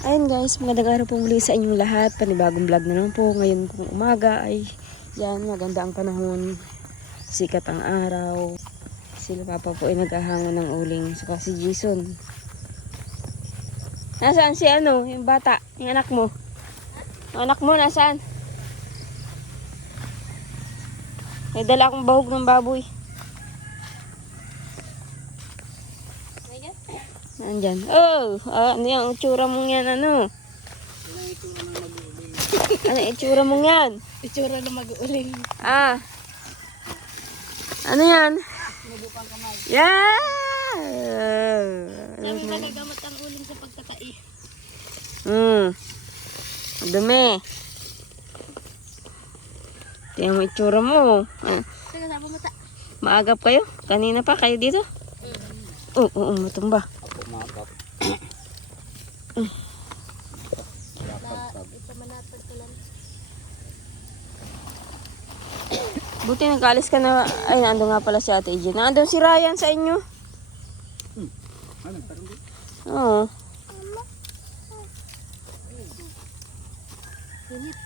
Ayun guys, magandang araw po muli sa inyong lahat. Panibagong vlog na naman po. Ngayon pong umaga ay yan, maganda ang panahon. Sikat ang araw. Sila papa po ay naghahangon ng uling. Saka si Jason. Nasaan si ano, yung bata, yung anak mo? Yung anak mo, nasaan? May dala akong bahog ng baboy. Nandyan. Oh, ano yung itsura mong yan, ano? Ano itsura mong yan? Itsura na mag-uling. Ah. Ano yan? Nabukang kamay. Yeah! Sabi ba nagamot ang uling sa pagkatai? Dumi. Tingnan mo itsura mo. Teka, saan mata? Maagap kayo? Kanina pa kayo dito? Oo, matumba. Ito manatag ko lang. Buti nag-alis ka na. Ay, nandun nga pala si Ate Ije. Nandun si Ryan sa inyo. Oo. Init.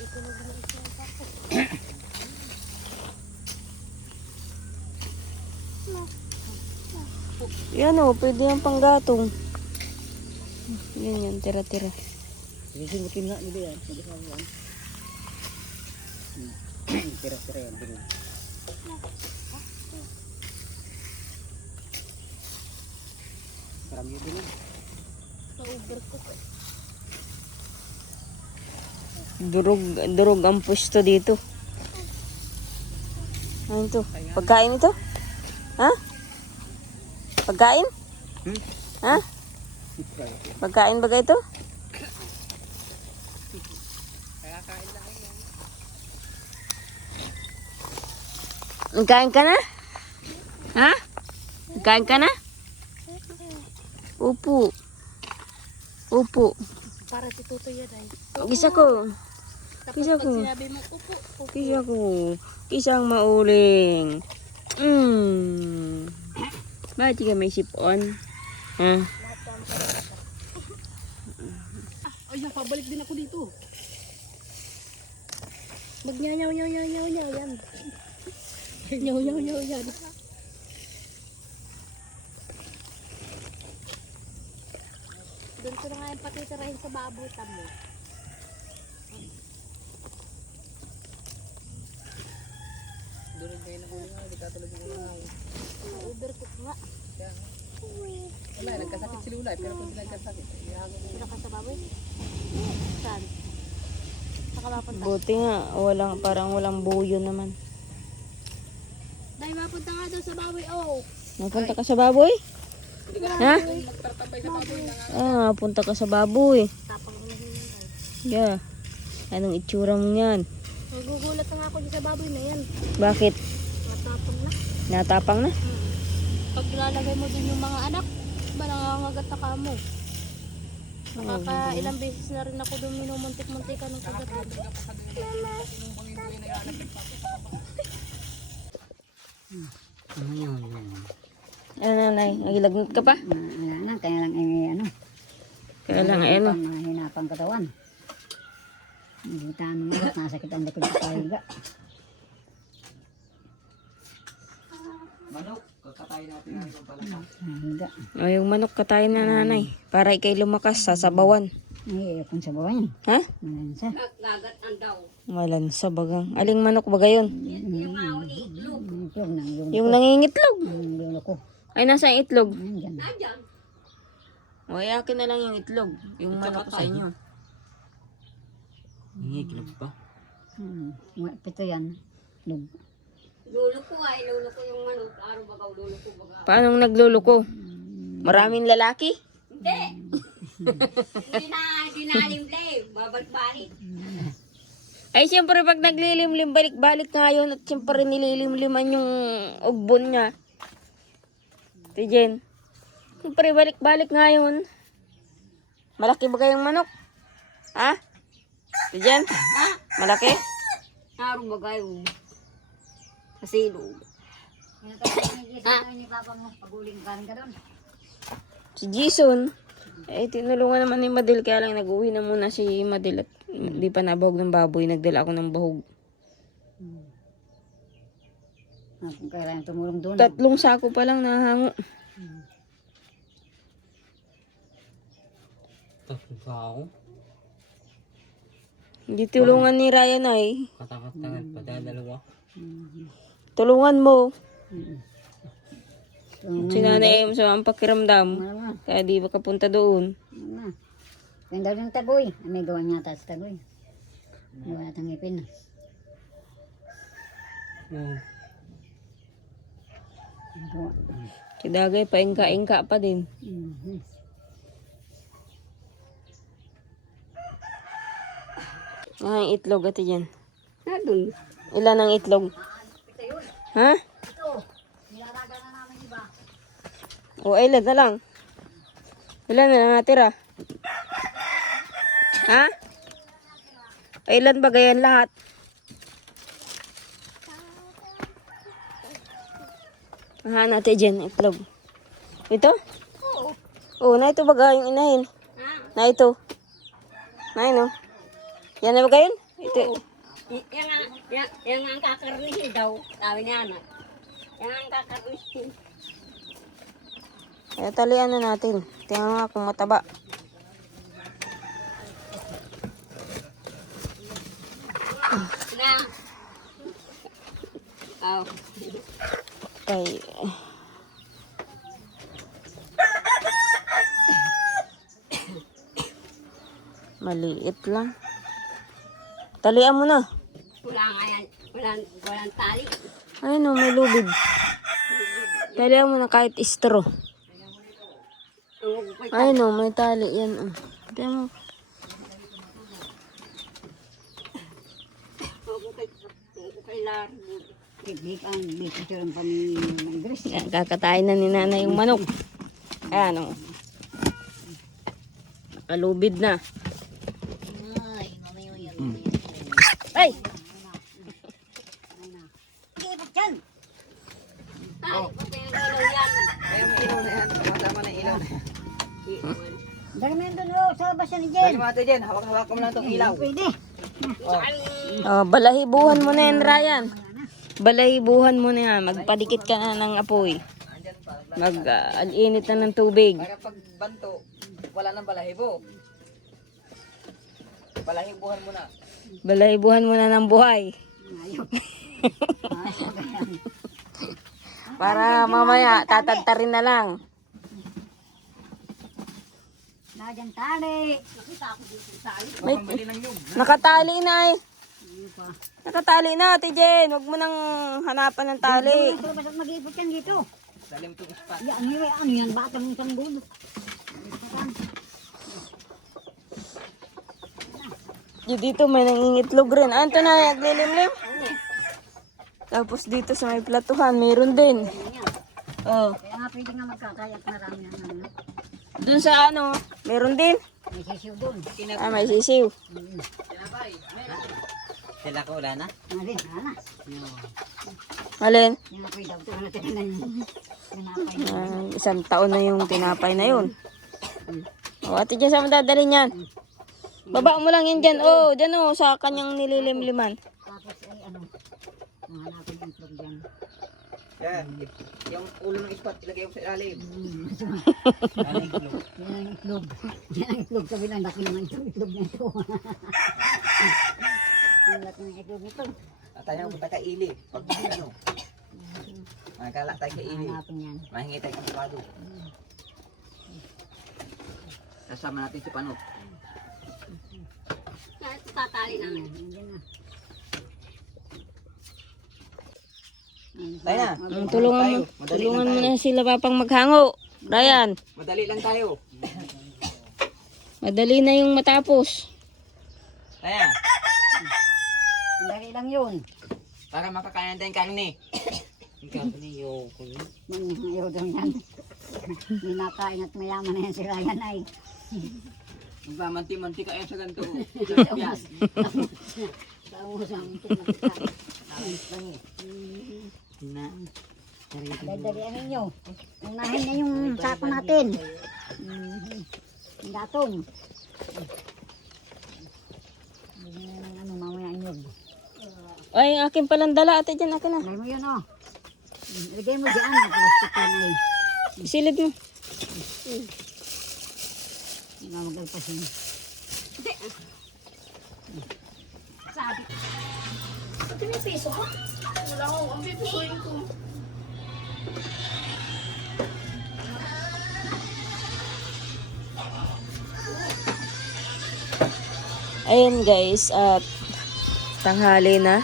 Ito na ginaisa ang tako. Yan o, pwede yung panggatong. Yan, tira-tira. Sisimutin na nila yan. Tira-tira yan. Marami yun din. Na-overcook. Durog ang pwesto dito. Ano to? Pagkain ito? Ha? Pagkain? Ha? Pagkain ba ito? Nagkain ka na? Ha? Nagkain ka na? Upo. Para si Tutoy yan ay. Kisa ko. Tapos Kisa pag ko. sinabi mo, upo. Kisa ko. Kisang mauling. Bakit ka may sipon? Ha? Ay, pabalik din ako dito. Mag-nyaw yan. Nyaw yan. Doon ko na nga yung patitirahin sa babutan mo. Doon kayo nahuli nga. Hindi katulad yung ulang. Na-overcook nga. Wala, nagkasakit si Lula. Pero kung hindi nagkasakit, Sino ka sa baboy? Saan? Saka mapunta? Buti nga. Parang walang buyo naman. Dahil mapunta nga daw sa baboy. Oh! Napunta ka sa baboy? Ha? magtartambay sa baboy na nga. Ah, punta ka sa baboy. Tapang hinihingal. Yeah. Anong itsura mo yan? Nagugulat na nga ako dyan sa baboy na yan. Bakit? Matapang na. Natapang na? Pag lalagay mo dun yung mga anak, ba nangangagat na ka mo? Nakakailang beses na rin ako dun minumuntik-muntika ng kagat. Ano yun? Ano nanay? Nagilagnat ka pa? Wala na, kaya lang ano. Kaya lang ano? Hinapang katawan. Hindi tayo mga nasakit ang likod sa pahiga. Manok, kakatayin natin ang isang palaka. Pahiga. O yung manok katayin na nanay. Para ikay lumakas sa sabawan. Ay, kung sa bawah yan. Ha? Malansa. Malansa bagang. Aling manok baga yun? Itlog na yung Yung nangingitlog. lulo ko. Ay, nasa yung itlog. Nandyan. O, akin na lang yung itlog. Yung manok ko sa inyo. Itlog pa? Pito yan. Lug. Lulo ko yung manok. Araw bagaw, lulo ko baga. Paano nagluluko? Maraming lalaki? Hindi! Hindi na limlim. Babalik-balik. Ay, siyempre pag naglilimlim, balik-balik nga yun. At siyempre nililimliman yung ugbon niya. Tijen. Siyempre balik-balik nga yun. Malaki ba kayong manok? Ha? Tijen? Malaki? Araw bagaw. Sa silog. Jason, ni Papa mo, paguling ka rin ka doon. Si Jason, tinulungan naman ni Madel, kaya lang nag-uwi na muna si Madel at hindi pa nabahog ng baboy. Nagdala ako ng bahog. Kung kailangan tumulong doon. 3 sako pa lang nahango. Hindi tulungan ni Ryan ay. Katakas-takas pa tayo dalawa. Tulungan mo. So, Si Nanay Em sa ang pakiramdam. Kaya di ba kapunta doon. ano. Yung daw yung tagoy. May gawa niya sa tagoy. Gawa natin ngipin. Gawa. Si Dagay paingka-ingka pa din. Ang itlog ati dyan. Nandun. Ilan ang itlog? Ha? O, ilan na lang? Ilan na lang natira? Ha? Ilan ba gayan lahat? Ha, natin dyan, itlog. Ito? Oo. Na ito ba gayong inahin? Na ito? Na ino? Yan na ba gayon? Ito. Yan ang kakarnihin daw. Sabi ni anak. Yan ang kakarnihin. Kaya talian na natin. Tingnan nga kung mataba. Na. Oh. Okay. Maliit lang. Talian mo na. Wala nga yan. Walang tali. Ayun o, may lubid. Talian mo na kahit straw. Ayun o, may tali. Yan o. Tingnan mo. Kay Larry. Bigyan pa ni Grace. Yan, kakatayin na ni Nanay yung manok. Ayan o. Nakalubid na. Ay! Dali mo yun doon sa labas yan ni Jen. Dali mo natin dyan. Hawak-hawak mo lang itong ilaw. Pwede. Oh, balahibuhan mo na yan, Ryan. Balahibuhan mo na yan. Magpadikit ka na ng apoy. Mag-init na ng tubig. Para pag banto, wala nang balahibo. Balahibuhan mo na. Balahibuhan mo na ng buhay. Para mamaya, tatagtarin na lang. Lagyan tali. May, nakatali na eh. Nakatali na, Ate Jen. Huwag mo nang hanapan ng tali. Sa labas at mag-iipot yan dito. Dali mo itong ispat. Ano yan? Batang ng sanggol. Dito may nangingitlog rin. Ano to na, naglilimlim? Tapos dito sa may platuhan, mayroon din. Oh. Kaya nga pwede nga magkakayak na rami na ano. Dun sa ano, mayroon din. May sisiw doon. Ah, may sisiw. Sila ko, wala na? Alin, hala. Alin? Yung apoy daw. Ito na tingnan niyo. Pinapay na. Isang taon na yung tinapay na yun. O, Ate Jen, saan mo dadalhin yan? Baba mo lang yan dyan. Oh, dyan oh, sa kanyang nililimliman. Tapos ay ano. Hanapin yung itlog dyan. Yan. Yung ulo ng ispat, ilagay mo sa ilalim. Yan ang itlog. Yan ang itlog. Sabi lang, laki naman itong itlog na ito. Ang laki ng itlog nito. At tayo punta kay Ili. Pag ano. Magkala tayo kay Ili. Hanapin yan. Mahingi tayo ng bukado. Kasama natin si Panot. Tatali namin. Yan na. Tayo na. Tulungan mo na sila papang maghango. Ryan, Madali lang tayo. madali na yung matapos. Tayo na. Dali lang yun. Para makakain tayong karne. Yung karne, yoko yun. Ayaw daw yan. Minakain at mayaman na yan si Ryan ay. Magmamanti-manti kayo sa ganito. Taos ang pinagkain. Na. Dali ang inyo. Unahin na yung sako natin. Ang gatong. Ano, mamaya ang nyog. Ay, akin palang dala. Ate, dyan, akin na. Lagay mo yun, oh. Lagay mo dyan. Plastic ka na eh. Isilid mo. Hindi na magalpasin. Ayun guys, at tanghali na.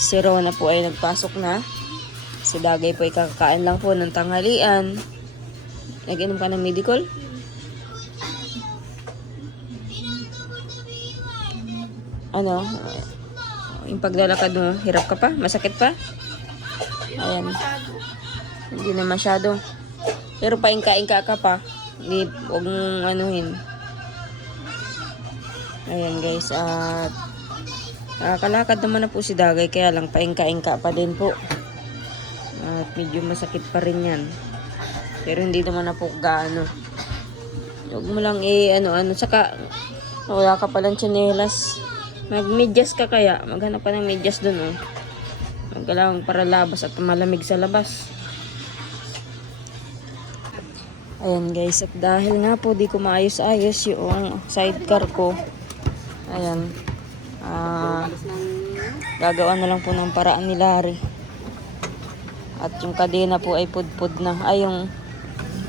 Si Rona po ay nagpasok na. Si Dagay po ay kakakain lang po ng tanghalian. Nag-inom ka ng medical? Ano? Yung paglalakad mo, hirap ka pa? Masakit pa? Ayan. Hindi na masyado. Pero paingka-ingka ka pa. Hindi, huwag mong anuhin. Ayan guys, at nakakalakad naman na po si Dagay, kaya lang paingka-ingka pa din po. At medyo masakit pa rin yan. Pero hindi naman na po gaano. Huwag mo lang ano-ano. Saka, wala ka palang tsinelas. Mag-medyas ka kaya. Maghanap ka ng medyas dun, oh. Magkalawang para labas at malamig sa labas. Ayan guys, at dahil nga po di ko maayos-ayos yung sidecar ko. Ayan. Gagawa na lang po ng paraan ni Larry. At yung kadena po ay pudpud na. Ay,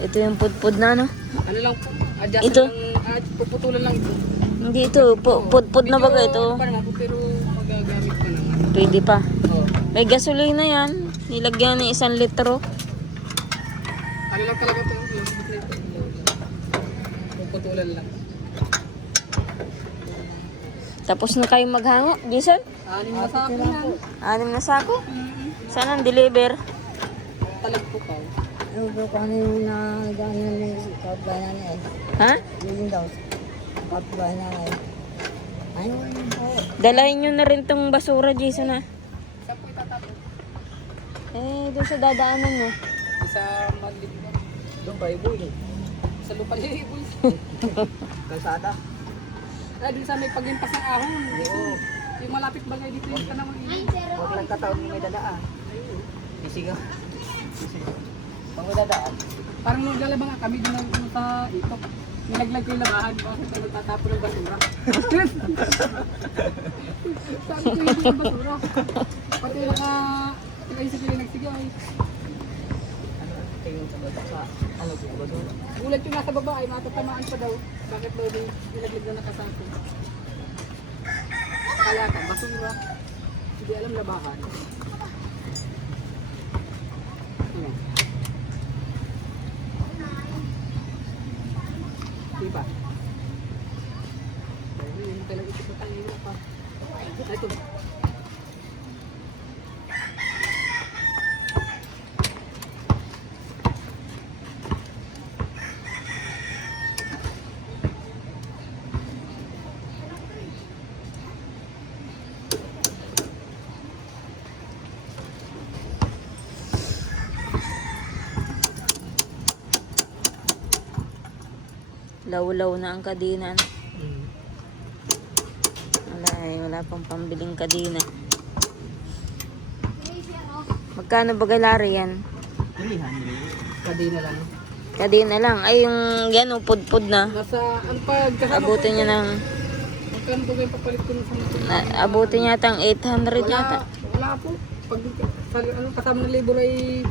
ito yung pudpud na, no? Ano lang po, adjust Ito? lang, puputulan lang po. Hindi ito, pudpud na baga ito. Parang ako, pero magagamit ko naman. Pwede pa. Oh. May gasolina yan. Nilagyan ng 1 litro. Ano lang talaga ito, puputulan lang. Tapos na kayong maghango, Jason? 6 na sa akin yan. 6 na sako? Saan ang deliver? Talag po ka. Ano bro, kung ano yung nagano yung kapitbahay na niya eh. Ha? Yun daw. Kapitbahay na niya eh. Ano yun po? Dalahin nyo na rin tong basura, Jason, ha? Saan po itatapon? Doon sa dadaanan mo. Sa Madrid po. Doon pa iboy. Sa lupa libo. Kalsada. Doon sa may paglimpas ng ahon. Oo. Yung malapit bagay dito yung tanawang yun. Huwag lang kataon mo may dadaan. Isigaw. Pag may dadaan. Parang nung galabang nga kami din sa ito. Nilaglag ko yung labahan. Bakit ito nagtatapon ng basura? Sabi ko hindi yung basura. Pati naka-isip ko yung nagsigay. Ano kayo sa baba? Ano po ba doon? Gulat yung nasa baba ay matatamaan pa daw. Bakit daw din nilaglag na nakasako? Kala ka, basura. Hindi alam labahan. Ano? Diba? Ayun, talagang isip na tayo pa. Ito. Law-law na ang kadena. Wala pang pambiling kadena. Magkano ba galari yan? 300. Kadina lang. Kadena lang. Ay, yung yan, pudpud na. Nasa, ang pagkasama Abutin niya ng, magkano po kayo papalit ko sa mga abutin niya ng 800 yata. Wala po. Pag ano, kasama ng labor ay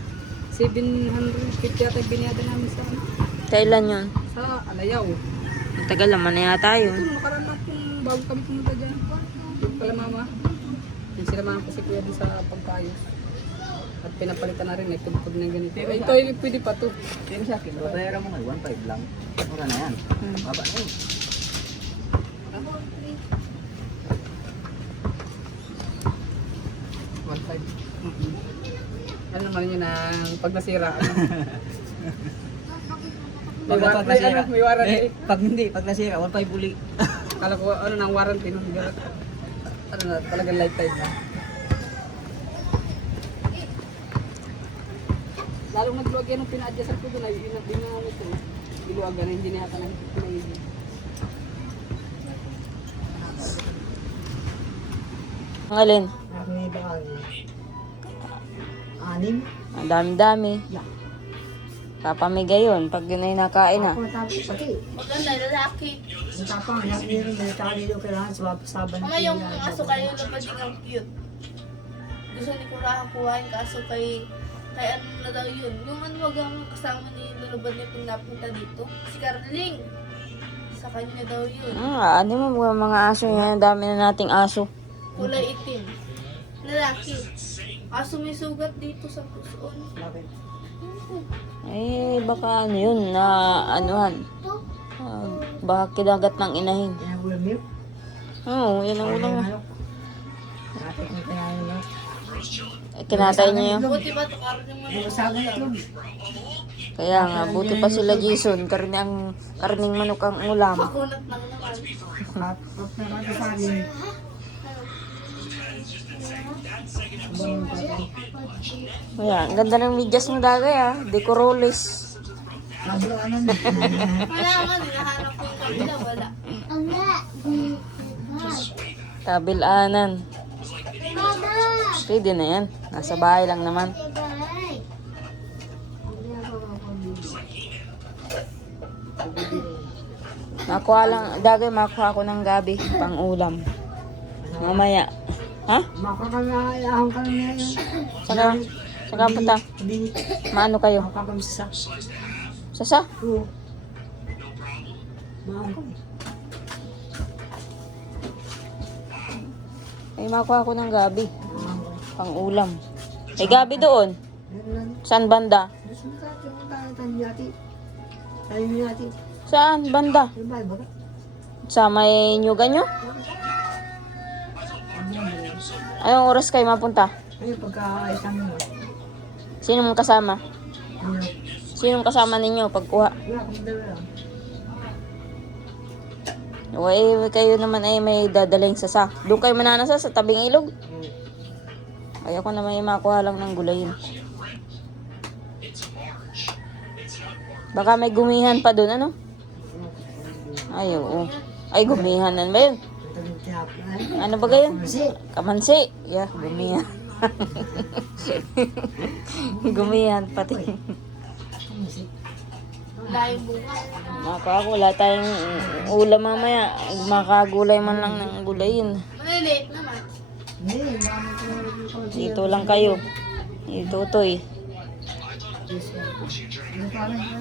750 yata yung biniyada namin sa ano, Kailan yun? sa Alayaw. Matagal naman na yata Ito, yun. nakaraan lang kung bago kami pumunta dyan. Yung pala mama. Yung sinamahan ko si kuya din sa pagkayos. At pinapalitan na rin, ay tugtog na ganito. Ay, ito ay pwede pa to. Pero sa akin, babayaran mo nga 1.5 lang. Mura na yan. Baba na yun. Ano naman yun ang pag nasira? Pag nasira. May warranty. Pag nasira, 1.5 uli. Kala ko ano nang warranty nung ano na talagang lifetime na. Lalong nagluwag yan ang pina-adjustan ko doon ay binangon ito. Biluwagan na hindi na yata nang pinaigil. Ang alin? May bakal. Anim. Ang dami-dami. Papamigay yun pag yun ay nakain na. Ako tapos pati. Maganda, lalaki. Ang tapang, lahat meron na tsaka dito kailangan saban. Mga yung aso kayo na pwede kang cute. Gusto ni Kuraha kuhain kaso kay ano na daw yun. Yung ano wag ang kasama ni Luluban niya kung napunta dito. Si Carling. Sa kanya daw yun. Ano mo mga aso yan? Ang dami na nating aso. Kulay itim. Lalaki. Aso may sugat dito sa pusoon. Eh, baka ano yun na anuhan. Baka kinagat ng inahin. Kaya ulam yun. Oo, yan ang ulam. Bakit mo kaya yun? Kinatay niya yun. Buti ba ito karne mo? Yung sabi itlog. Kaya nga, buti pa sila Jason. Karning manok ang ulam. Makunat lang naman. Kapag nakakasabi. Kaya, ang ganda ng medyas mo dagay Decorolis. Nablo ano Wala nga, hinahanap ko yung kabila. Wala. Kabilanan. Pwede na yan. Nasa bahay lang naman. Makuha lang, dagay makuha ko ng gabi pang ulam. Mamaya. Ha? Makakalayahan ka na yun. Saka punta. Hindi. Maano kayo? Makakamisa. Sasa? Oo. Mahal ko. Ay, makuha ko ng gabi. Pang ulam. May gabi doon. Meron lang. Saan banda? Gusto mo tayo yati. Tayo yati. Saan banda? Yung bahay baga. Sa may nyuga nyo? Anong oras kayo mapunta? Ayun, pagka-isang mo. Sino mong kasama? Ano? Sinong kasama ninyo pagkuha? Wala, kung dala lang. O eh, kayo naman ay may dadaling sasa. Doon kayo mananasa sa tabing ilog? Ay ako na may makuha lang ng gulayin. Baka may gumihan pa doon, ano? Ay, oo. Ay, gumihan na ba yun? Tagang tiyaplan. Ano ba gayon? Kasi, Kamansi. Yeah, gumihan. Gumihan pati. Wala yung bunga. Makuha ko, wala tayong ulam mamaya. Makagulay man lang ng gulayin. Maliliit naman. hindi, mama ko na rin ko. Dito lang kayo. Dito, Toy. Ano pa rin ka?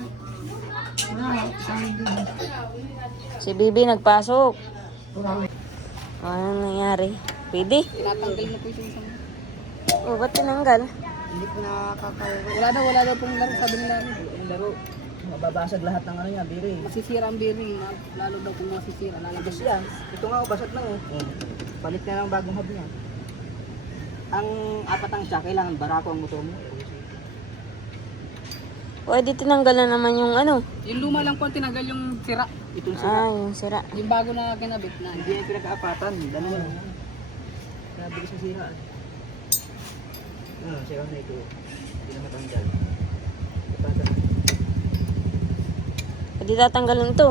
Wala, isang din. Si Bibi nagpasok. Wala. Anong nangyari? Pwede? Tinatanggal na po yung isang. O, ba't tinanggal? Hindi ko nakakakaroon. Wala daw pong laro, sabi nila. Yung laro, mababasag lahat ng ano niya, biri. Masisira ang bearing, lalo daw kung masisira. Lalabas yan. Ito nga, basag na Palit na ng bagong hub niya. Ang apat ang siya, kailangan barako ang motor mo. Pwede tinanggal na naman yung ano. Yung luma lang po ang tinagal yung sira. Itong sira. Yung sira. Yung bago na kinabit na. Hindi yung pinag-aapatan. Dalawa lang. Kaya bilis ang sira. Sira na ito. Hindi na matanggal. Ipatan. Pwede tatanggalan to.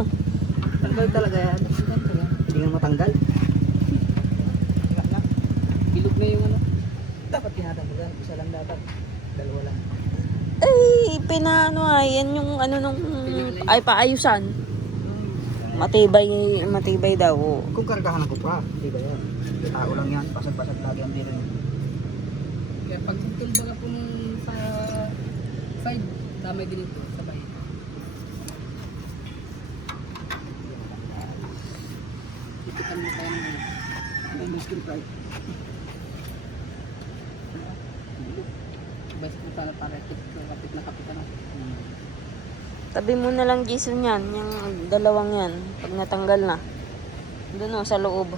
Tanggal talaga yan. Hindi nga matanggal. Sira na. Bilog na yung ano. Dapat tinatanggalan. Isa lang dapat. Dalawa lang. Ay, yan yung ano nung ay paayusan. Matibay daw. Kung kargahan ko pa, di ba yan? Tao lang yan. Pasag-pasag lagi ang biro niya. Kaya pag tulbaga po nung sa side, damay din ito sa bahay. Ipitan mo tayo ng may muscle pride. Best mo sana para kapit na kapit ano. Tabi mo na lang Jason yan, yung dalawang yan, pag natanggal na. Doon sa loob.